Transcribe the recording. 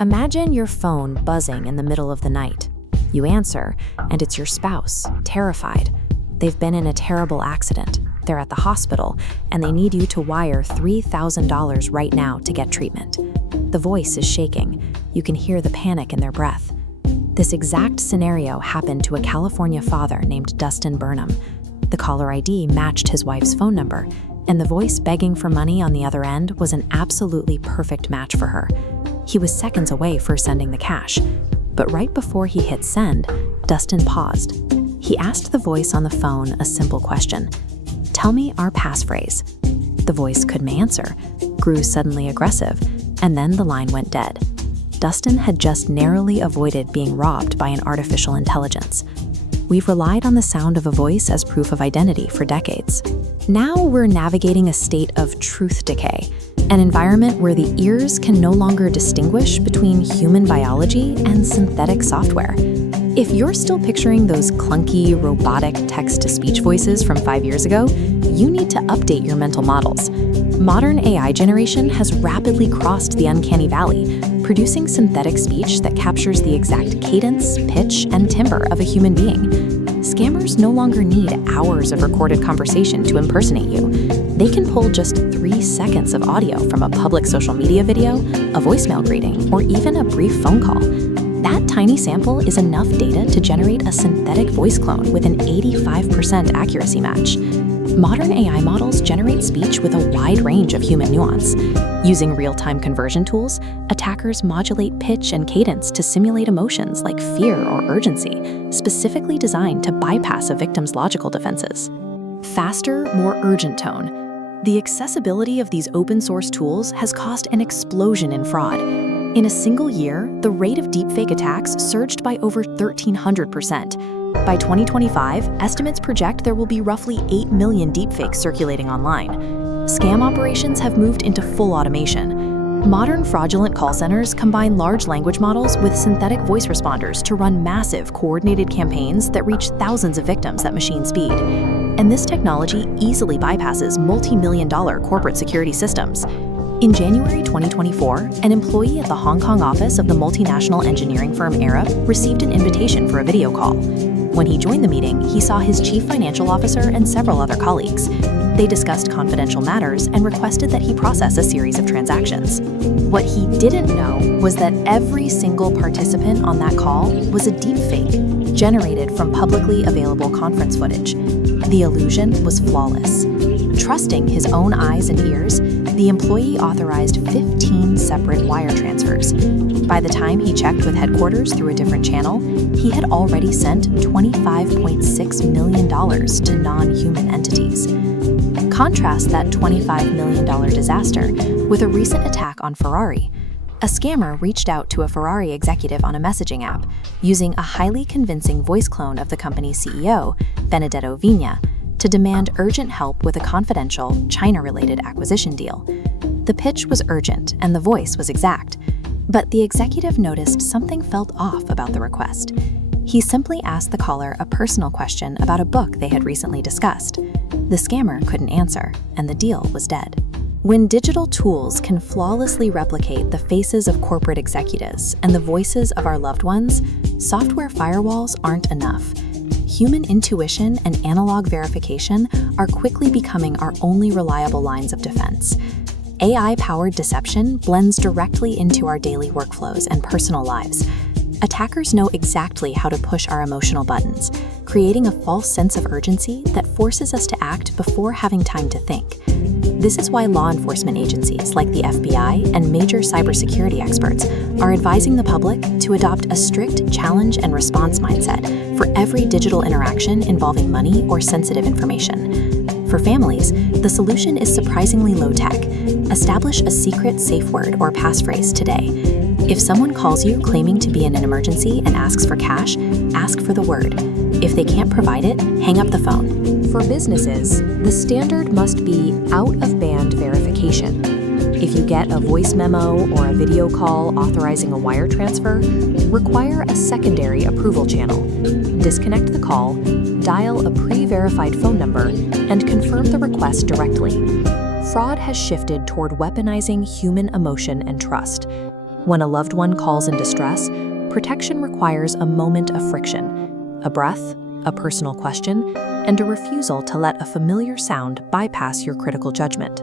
Imagine your phone buzzing in the middle of the night. You answer, and it's your spouse, terrified. They've been in a terrible accident. They're at the hospital, and they need you to wire $3,000 right now to get treatment. The voice is shaking. You can hear the panic in their breath. This exact scenario happened to a California father named Dustin Burnham. The caller ID matched his wife's phone number, and the voice begging for money on the other end was an absolutely perfect match for her. He was seconds away for sending the cash. But right before he hit send, Dustin paused. He asked the voice on the phone a simple question. "Tell me our passphrase." The voice couldn't answer, grew suddenly aggressive, and then the line went dead. Dustin had just narrowly avoided being robbed by an artificial intelligence. We've relied on the sound of a voice as proof of identity for decades. Now we're navigating a state of truth decay, an environment where the ears can no longer distinguish between human biology and synthetic software. If you're still picturing those clunky, robotic text-to-speech voices from 5 years ago, you need to update your mental models. Modern AI generation has rapidly crossed the uncanny valley, producing synthetic speech that captures the exact cadence, pitch, and timbre of a human being. Scammers no longer need hours of recorded conversation to impersonate you. They can pull just 3 seconds of audio from a public social media video, a voicemail greeting, or even a brief phone call. That tiny sample is enough data to generate a synthetic voice clone with an 85% accuracy match. Modern AI models generate speech with a wide range of human nuance. Using real-time conversion tools, attackers modulate pitch and cadence to simulate emotions like fear or urgency, specifically designed to bypass a victim's logical defenses. Faster, more urgent tone. The accessibility of these open-source tools has caused an explosion in fraud. In a single year, the rate of deepfake attacks surged by over 1,300%. By 2025, estimates project there will be roughly 8 million deepfakes circulating online. Scam operations have moved into full automation. Modern fraudulent call centers combine large language models with synthetic voice responders to run massive, coordinated campaigns that reach thousands of victims at machine speed. And this technology easily bypasses multi-million-dollar corporate security systems. In January 2024, an employee at the Hong Kong office of the multinational engineering firm Arab received an invitation for a video call. When he joined the meeting, he saw his chief financial officer and several other colleagues. They discussed confidential matters and requested that he process a series of transactions. What he didn't know was that every single participant on that call was a deepfake, generated from publicly available conference footage. The illusion was flawless. Trusting his own eyes and ears, the employee authorized 15 separate wire transfers. By the time he checked with headquarters through a different channel, he had already sent $25.6 million to non-human entities. Contrast that $25 million disaster with a recent attack on Ferrari. A scammer reached out to a Ferrari executive on a messaging app, using a highly convincing voice clone of the company's CEO, Benedetto Vigna, to demand urgent help with a confidential, China-related acquisition deal. The pitch was urgent and the voice was exact, but the executive noticed something felt off about the request. He simply asked the caller a personal question about a book they had recently discussed. The scammer couldn't answer, and the deal was dead. When digital tools can flawlessly replicate the faces of corporate executives and the voices of our loved ones, software firewalls aren't enough. Human intuition and analog verification are quickly becoming our only reliable lines of defense. AI-powered deception blends directly into our daily workflows and personal lives. Attackers know exactly how to push our emotional buttons, creating a false sense of urgency that forces us to act before having time to think. This is why law enforcement agencies like the FBI and major cybersecurity experts are advising the public to adopt a strict challenge and response mindset for every digital interaction involving money or sensitive information. For families, the solution is surprisingly low-tech. Establish a secret safe word or passphrase today. If someone calls you claiming to be in an emergency and asks for cash, ask for the word. If they can't provide it, hang up the phone. For businesses, the standard must be out-of-band verification. If you get a voice memo or a video call authorizing a wire transfer, require a secondary approval channel. Disconnect the call, dial a pre-verified phone number, and confirm the request directly. Fraud has shifted toward weaponizing human emotion and trust. When a loved one calls in distress, protection requires a moment of friction, a breath, a personal question, and a refusal to let a familiar sound bypass your critical judgment.